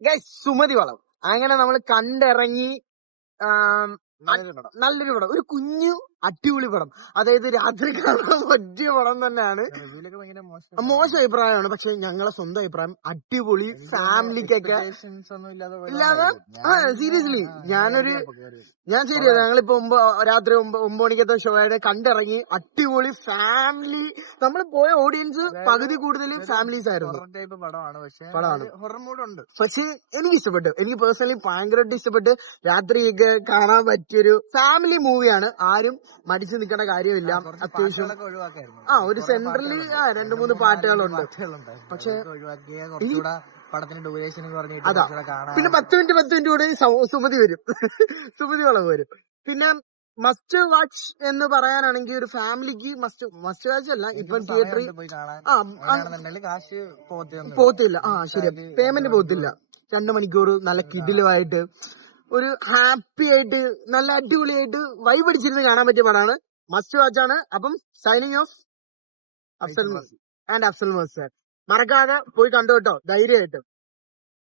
Guys Sumathi വളം അങ്ങനെ നമ്മൾ കണ്ടിറങ്ങി. നല്ലൊരു പടം, ഒരു കുഞ്ഞു അടിപൊളി പടം. അതായത് രാത്രി കാണാൻ പറ്റിയ പടം തന്നെയാണ്. മോശം അഭിപ്രായമാണ്, പക്ഷെ ഞങ്ങളെ സ്വന്തം അഭിപ്രായം അടിപൊളി, ഫാമിലിക്കൊക്കെ ഇല്ലാതെ. സീരിയസ്ലി ഞാൻ ശരിയാ, ഞങ്ങളിപ്പോ രാത്രി 9 മണിക്കത്തെ ഷോ ആയിട്ട് കണ്ടിറങ്ങി. അടിപൊളി ഫാമിലി. നമ്മൾ പോയ ഓഡിയൻസ് പകുതി കൂടുതൽ ഫാമിലീസ് ആയിരുന്നു. പടമാണ്, പക്ഷെ എനിക്ക് ഇഷ്ടപ്പെട്ടു. എനിക്ക് പേഴ്സണലി ഭയങ്കരമായിട്ട് ഇഷ്ടപ്പെട്ട്. രാത്രിയൊക്കെ കാണാൻ പറ്റിയൊരു ഫാമിലി മൂവിയാണ്. ആരും മടിച്ചു നിൽക്കേണ്ട കാര്യമില്ല. അത്യാവശ്യം ഒരു സെൻട്രലിൽ 2-3 പാട്ടുകളുണ്ട്. പക്ഷെ പടത്തിന് ഡ്യൂറേഷൻ അതാ, പിന്നെ 10 മിനിറ്റ് കൂടെ സുമതി വരും. സുമതി വളം വരും. പിന്നെ മസ്റ്റ് വാച്ച് എന്ന് പറയാനാണെങ്കിൽ ഒരു ഫാമിലിക്ക് മസ്റ്റ് വാച്ച് അല്ല. ഇപ്പം തിയേറ്ററിൽ പോകത്തില്ല. ശരിയാ, പേയ്മെന്റ് പോകത്തില്ല. 2 മണിക്കൂർ നല്ല കിടിലുമായിട്ട്, ഒരു ഹാപ്പി ആയിട്ട്, നല്ല അടിപൊളിയായിട്ട് വൈബ് അടിച്ചിരുന്ന് കാണാൻ പറ്റിയ പടമാണ്. മസ്റ്റ് വാച്ച് ആണ്. അപ്പം signing off, Afsal and Afsal Marsar. മറക്കാതെ പോയി കണ്ടു കേട്ടോ, ധൈര്യമായിട്ട്.